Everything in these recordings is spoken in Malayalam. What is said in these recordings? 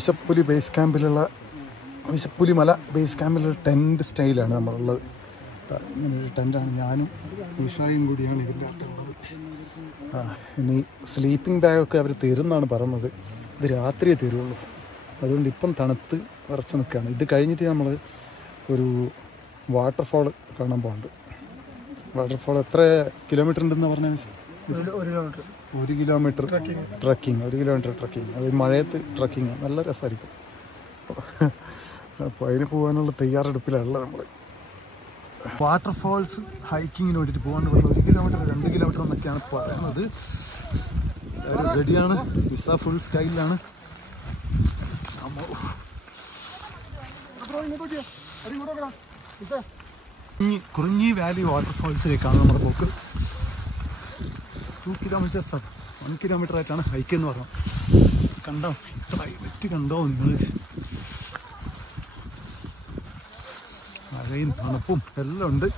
മീശപ്പുലി ബേസ് ക്യാമ്പിലുള്ള മീശപ്പുലി മല ബേസ് ക്യാമ്പിലുള്ള ടെൻറ്റ് സ്റ്റൈലാണ് നമ്മളുള്ളത്. ഇങ്ങനൊരു ടെൻറ്റാണ്. ഞാനും ഉഷായും കൂടിയാണ് ഇതിൻ്റെ അകത്തുള്ളത്. ഇനി സ്ലീപ്പിംഗ് ബാഗൊക്കെ അവർ തരുമെന്നാണ് പറഞ്ഞത്. ഇത് രാത്രിയേ തരുള്ളൂ. അതുകൊണ്ട് ഇപ്പം തണുത്ത് വിറച്ച് നിൽക്കുകയാണ്. ഇത് കഴിഞ്ഞിട്ട് നമ്മൾ ഒരു വാട്ടർഫോൾ കാണാൻ പോകുന്നുണ്ട്. വാട്ടർഫോൾ എത്ര കിലോമീറ്റർ ഉണ്ടെന്ന് പറഞ്ഞാൽ 1 കിലോമീറ്റർ ട്രക്കിങ്. 1 kilometre trekking. അത് മഴയത്ത് ട്രക്കിങ് നല്ല രസമായിരിക്കും. അപ്പോൾ അതിന് പോകാനുള്ള തയ്യാറെടുപ്പിലാണുള്ളത് നമ്മൾ. വാട്ടർഫോൾസ് ഹൈക്കിങ്ങിന് വേണ്ടിയിട്ട് പോകാൻ ഇവിടെ 1 കിലോമീറ്റർ 2 കിലോമീറ്റർ എന്നൊക്കെയാണ് പറയുന്നത്. റെഡിയാണ്. പിസ്സ ഫുൾ സ്റ്റൈലിലാണ്. കുറിഞ്ഞി വാലി വാട്ടർഫോൾസിലേക്കാണ് നമ്മുടെ പോക്ക്. 2 കിലോമീറ്റേഴ്സ് 1 കിലോമീറ്റർ ആയിട്ടാണ് ഹൈക്ക് എന്ന് പറഞ്ഞത്. കണ്ടോ ക്ലൈമറ്റ് കണ്ടോ നിങ്ങൾ? മഴയും തണുപ്പും എല്ലാം ഉണ്ട്.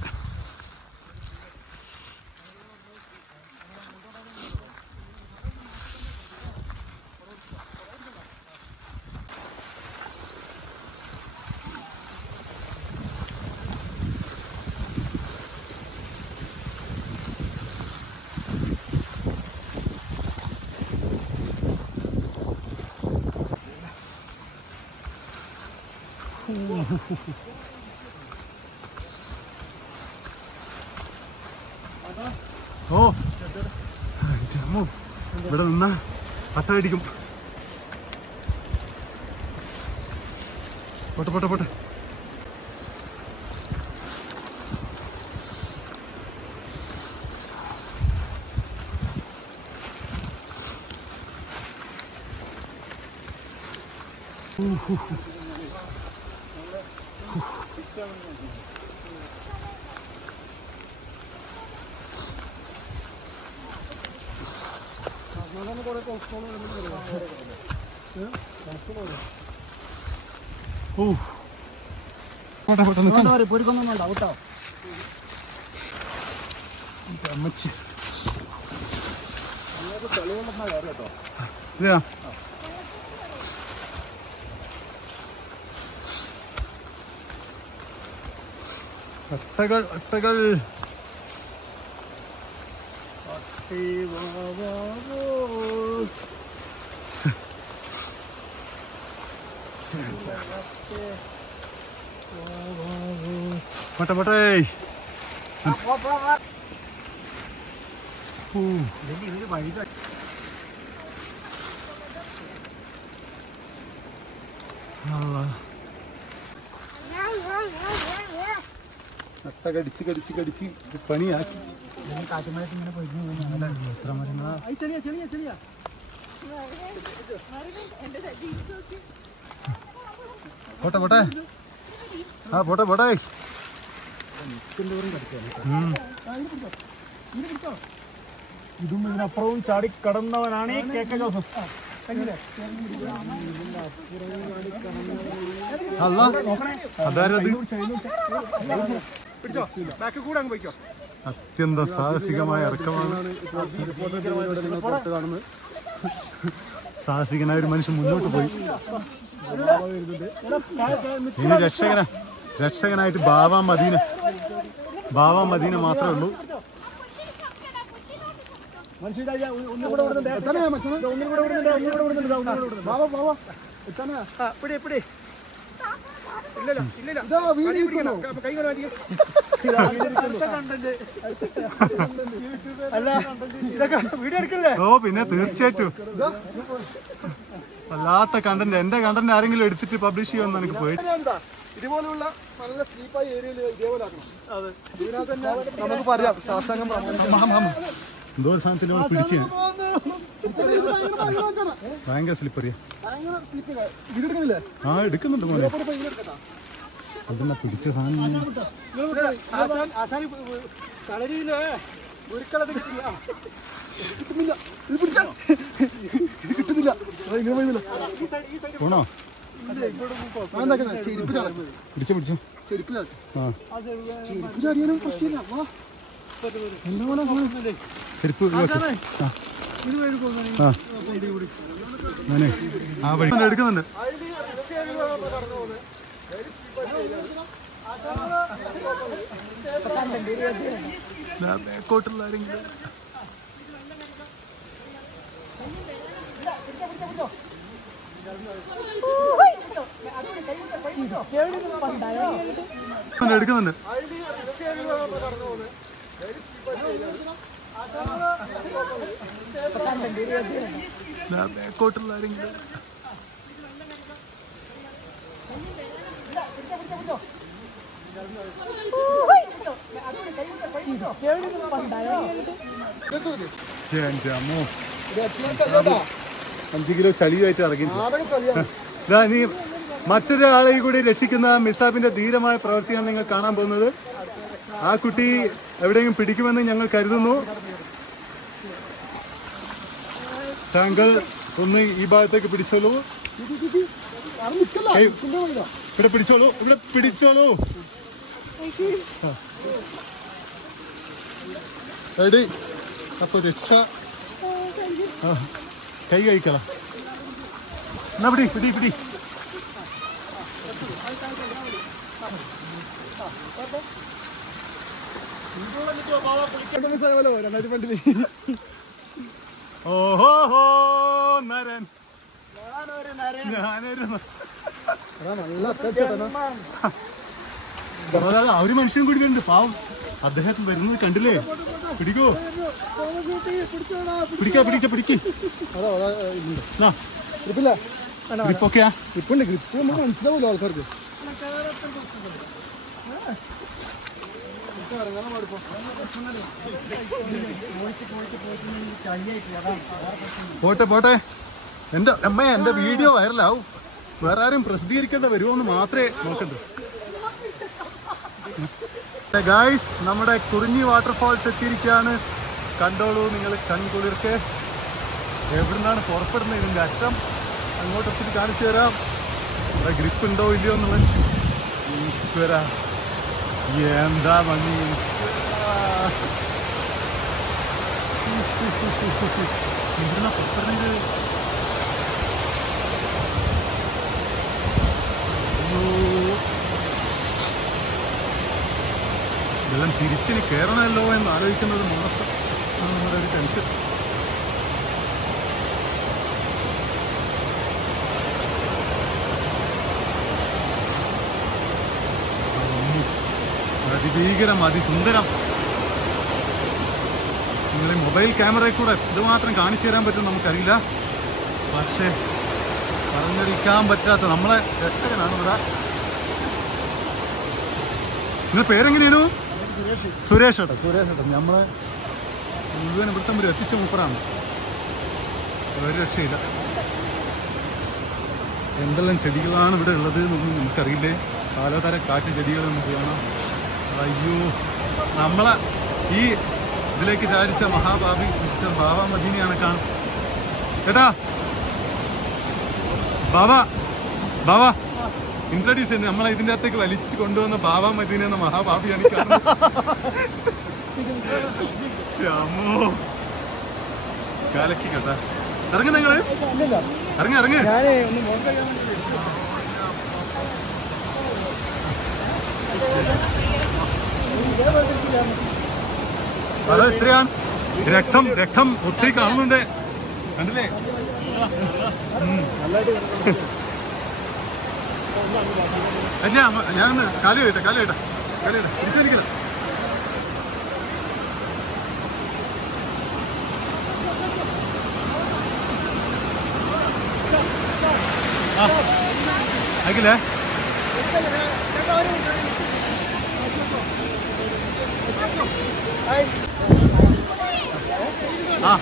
ഓ ഇവിടെ നിന്നാ അട്ടടിക്കും. പോട്ടെ പോട്ടെ പോട്ടെ. അട്ടകൾ അട്ടകൾ പോട്ടെ പോട്ടെ. അട്ട കടിച്ച് കടിച്ച് കടിച്ച് പണിയാക്കി. കാറ്റുമഴത്ത് ഇങ്ങനെ പോയിരുന്നു. എത്ര മരങ്ങളാ. പോട്ടെ പോട്ടെ. ആ പോട്ടെ പോട്ടെ. ഇതും ഇതിനപ്പുറവും ചാടി കടന്നവനാണ് KK ജോസഫ്. അത്യന്ത സാഹസികമായ ഇറക്കമാണ്. സാഹസികനായ ഒരു മനുഷ്യൻ മുന്നോട്ട് പോയി. ഇനി രക്ഷകനായിട്ട് ബാവ മദീന മാത്രമേ ഉള്ളൂ. ഓ പിന്നെ തീർച്ചയായിട്ടും വല്ലാത്ത കണ്ടന്റ്. എന്റെ കണ്ടന്റ് ആരെങ്കിലും എടുത്തിട്ട് പബ്ലിഷ് ചെയ്യുമെന്ന് എനിക്ക് പോയി. ഇതുപോലുള്ള നല്ല സ്ലീപ്പായ ഏരിയയിൽ ഇതേപോലെ ആക്കണം. ഇതിനകത്ത് തന്നെ നമുക്ക് പറയാം ശാസ്ത്രാംഗം എന്തോ സാധനത്തിന് പിടിച്ചു ഭയങ്കര സ്ലിപ്പറിയാ. ആ എടുക്കുന്നുണ്ട് മോനെ. അതെന്നാ പിടിച്ച സാധനം പോണോ? പിടിച്ച ചെരുപ്പ് മോനെ ആ വഴി എടുക്കുന്നുണ്ട്. കോട്ടുള്ള ആരെങ്കിലും എടുക്കുന്നുണ്ട്. കോട്ടുള്ള ആരെങ്കിലും അമ്മോ 5 കിലോ ചളിയായിട്ട് ഇറങ്ങി. നീ മറ്റൊരാളെ കൂടി രക്ഷിക്കുന്ന മിസാബിന്റെ ധീരമായ പ്രവൃത്തിയാണ് നിങ്ങൾ കാണാൻ പോകുന്നത്. ആ കുട്ടി എവിടെയെങ്കിലും പിടിക്കുമെന്ന് ഞങ്ങൾ കരുതുന്നു. താങ്കൾ ഒന്ന് ഈ ഭാഗത്തേക്ക് പിടിച്ചോളൂ. ഇവിടെ പിടിച്ചോളൂ, ഇവിടെ പിടിച്ചോളൂ. എടി അപ്പൊ രക്ഷ കൈ കഴിക്കണം. എന്നാ പിടി പിടി പിടി. ഓഹോ നരൻ, ഞാനൊരു ഒരു മനുഷ്യൻ കൂടി വരുന്നുണ്ട്. പാവം അദ്ദേഹം വരുന്നത് കണ്ടില്ലേ? പിടിക്കോ? പിടിക്കാ പിടിക്ക പിടിക്ക്. ഗ്രിപ്പൊക്കെയാ? ഗ്രിപ്പുണ്ട്. ഗ്രിപ്പ് നമുക്ക് മനസ്സിലാവൂല്ലോ ആൾക്കാർക്ക്. പോട്ടെ പോട്ടെ. എന്റെ അമ്മ എന്റെ വീഡിയോ വൈറലാവും. വേറെ ആരും പ്രസിദ്ധീകരിക്കേണ്ട വരുമോന്ന് മാത്രമേ നോക്കണ്ടു. ഗായ്സ്, നമ്മുടെ കുറിഞ്ഞി വാട്ടർഫാൾസ് എത്തിയിരിക്കുകയാണ്. കണ്ടോളൂ നിങ്ങൾ കൺകുളിർക്ക്. എവിടുന്നാണ് പുറപ്പെടുന്നത് ഇതിന്റെ അറ്റം അങ്ങോട്ട് ഒത്തിരി കാണിച്ചു തരാം. ഇവിടെ ഗ്രിപ്പ് ഉണ്ടോ ഇല്ലയോ എന്നുള്ളത്. ഈശ്വര എന്താ ഭംഗി. എവിടുന്നാ പുറപ്പെടുന്നത്? ഇതെല്ലാം തിരിച്ചിന് കയറണമല്ലോ എന്ന് ആലോചിക്കുന്നത് മാത്രം നമ്മുടെ ഒരു ടെൻഷൻ. അതിഭീകരം, അതിസുന്ദരം. നിങ്ങളെ മൊബൈൽ ക്യാമറയിൽ കൂടെ ഇതുമാത്രം കാണിച്ചു തരാൻ പറ്റും നമുക്കറിയില്ല. പക്ഷേ പറഞ്ഞറിയിക്കാൻ പറ്റാത്ത നമ്മളെ രക്ഷകനാണ് ഇവിടെ. നിങ്ങളുടെ പേരെങ്ങനെയാണ്? സുരേഷ് ഏട്ടൻ. സുരേഷ് ഏട്ടൻ നമ്മളെ മുഴുവൻ ഇവിടുത്തെ ഒരു എത്തിച്ച മൂപ്പറാണ്. ഒരു രക്ഷയില്ല. എന്തെല്ലാം ചെടികളാണ് ഇവിടെ ഉള്ളത് എന്നൊന്നും നമുക്കറിയില്ലേ. പലതരം കാട്ടു ചെടികൾ നമുക്ക് കാണാം. അയ്യോ, നമ്മളെ ഈ ഇതിലേക്ക് ചാടിച്ച മഹാഭാവി മിസ്റ്റർ ബാബ മദീനയാണ് കാണും. കേട്ടാ ബാബ ബാബ ഇൻട്രൊഡ്യൂസ് ചെയ്യുന്നത്. നമ്മളെ ഇതിൻ്റെ അകത്തേക്ക് വലിച്ചു കൊണ്ടുവന്ന ബാബ മദീന എന്ന മഹാഭാവിയാണ് കാണുന്നത്. കാലക്കി കേട്ടാ. ഇറങ്ങ നിങ്ങള്, ഇറങ്ങ ഇറങ്ങ. അത് എത്രയാണ്? രക്തം രക്തം ഒത്തിരി കാണുന്നുണ്ട്. കണ്ടില്ലേ? അല്ല ഞാനൊന്ന് കാലി കേട്ടെ തിരിച്ചടിക്കില്ല. ആയിക്കില്ലേ? Ja.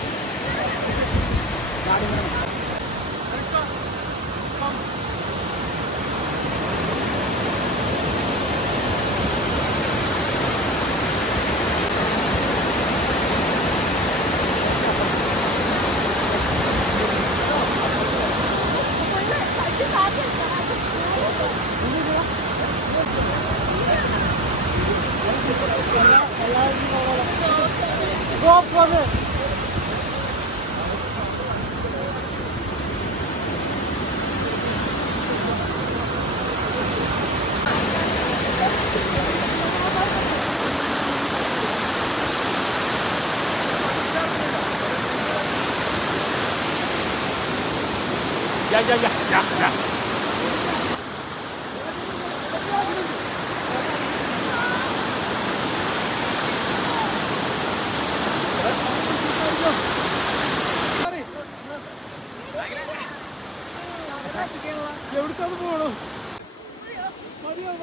എവിടുത്താണ് പോകണോ?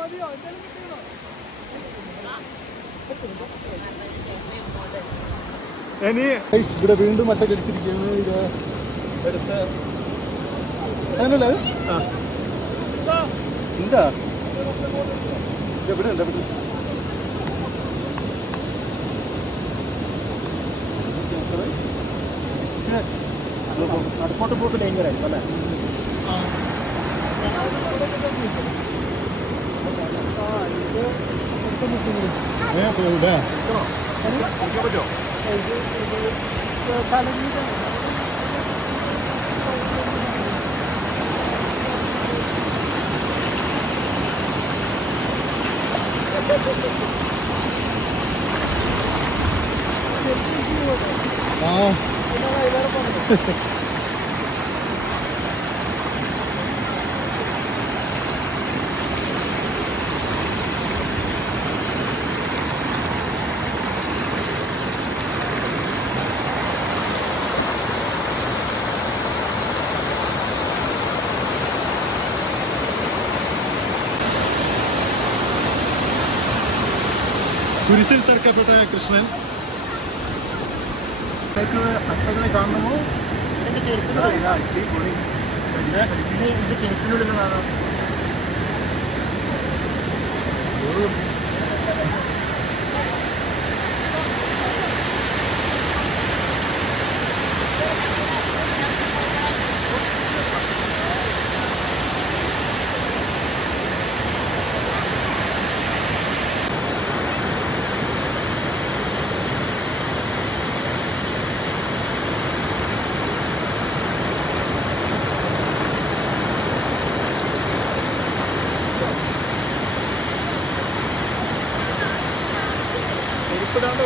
മതിയോ ഇനി ഇവിടെ വീണ്ടും മട്ടക്കടിച്ചിരിക്കുകയാണ്. ഇത് അങ്ങനല്ലേ എന്താ എവിടെ പക്ഷേ അടുത്തോട്ട് പോക്ക് ഡേഞ്ചറായിരിക്കും അല്ലേ? പറ്റുമോ? കുരിശിൽ തറക്കപ്പെട്ട കൃഷ്ണൻ അക്ഷരങ്ങളെ കാണുമോ? ഇതിന്റെ ചെരുപ്പിനുള്ളിലാണ്. ൂസിടാണ്ട്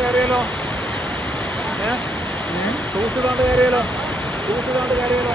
കയറിയാലോ?